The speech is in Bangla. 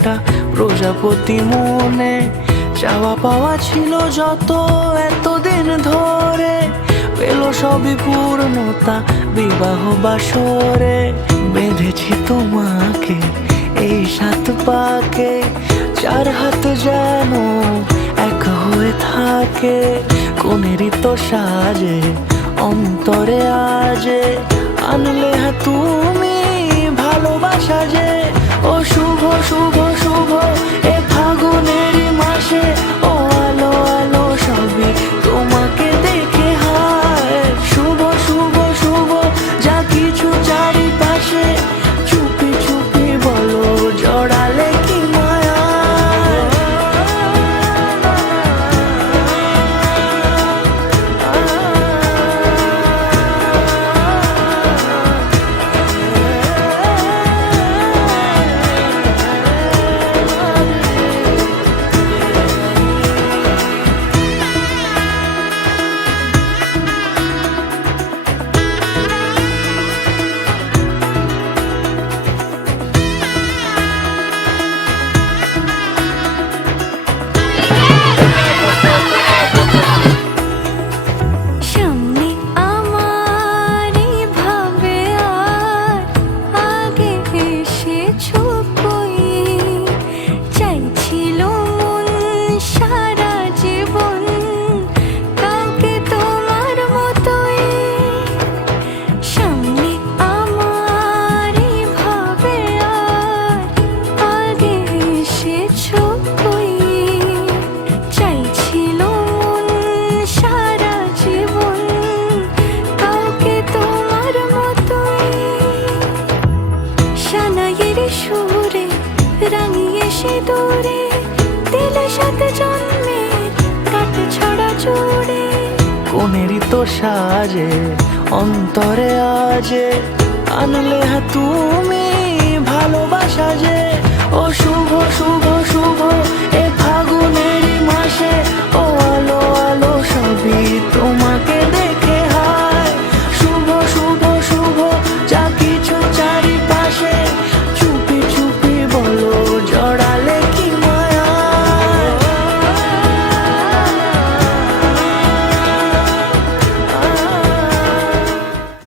একটা প্রজাপতি মনে। চাওয়া পাওয়া ছিল যত এতদিন ধরে, পেল সবই পূর্ণতা বিবাহ বাসরে। বেঁধেছি তোমাকে এই 7 পাকে, 4 হাত যেন এক হয়ে থাকে। কোনেরই তো সাজে অন্তরে আজে, আনলে হ্যাঁ তুমি ভালোবাসা যে। ও শুভ শুভ শুভ এ ফাগুনেরই মাসে, ও আলো আলো সবই তোমাকে দেখে হায়। শুভ শুভ শুভ যা কিছু চারিপাশে, চুপি চুপি বলো জড়ালে কি মায়া। সুরে রাঙিয়ে সে দূরে, দিলে 7 জন্মের কাট ছড়া জুড়ে। কোনেরই তো সাজে অন্তরে আজে, আনলে হ্যাঁ তুমি ভালোবাসা যে। ও শুভ শুভ শুভ